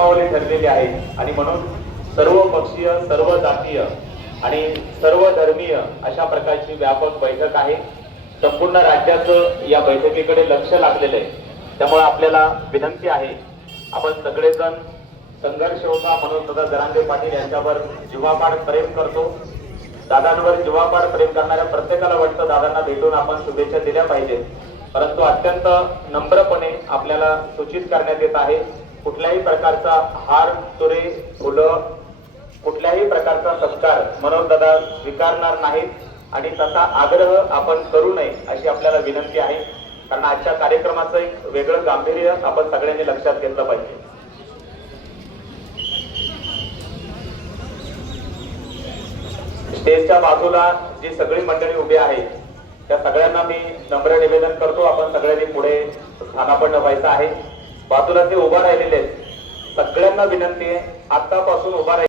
क्रमावली ठरलेली आहे. आणि म्हणून सर्व पक्षीय सर्व जातीय आणि सर्व धर्मीय अशा प्रकारची व्यापक बैठक आहे. संपूर्ण राज्याचं या बैठकीकडे लक्ष लागलेलं आहे. त्यामुळे आपल्याला विनंती आहे आपण सगळेजण संघर्ष होता म्हणून दादा जरांगे पाटील यांच्यावर जीवापाड प्रेम करतो. दादांवर जीवापाड प्रेम करणाऱ्या प्रत्येकाला वाटतं दादांना भेटून आपण शुभेच्छा दिल्या पाहिजेत. परंतु अत्यंत नम्रपणे आपल्याला सूचित करण्यात येत आहे. कुठल्याही प्रकारचा हार तुरे फुलं कुठल्याही प्रकारचा सत्कार मनोज स्वीकारणार नाहीत आणि तसा आग्रह आपण करू नये अशी आपल्याला विनंती आहे. कारण आजच्या कार्यक्रमाचं एक वेगळं गांभीर्य आपण सगळ्यांनी लक्षात घेतलं पाहिजे. स्टेजच्या बाजूला जी सगळी मंडळी उभी आहे त्या सगळ्यांना मी नम्र निवेदन करतो. आपण सगळ्यांनी पुढे स्थानापन्न व्हायचं आहे. बाजूला ते उभा राहिलेले आहेत. सगळ्यांना विनंती आहे आतापासून उभा राहिले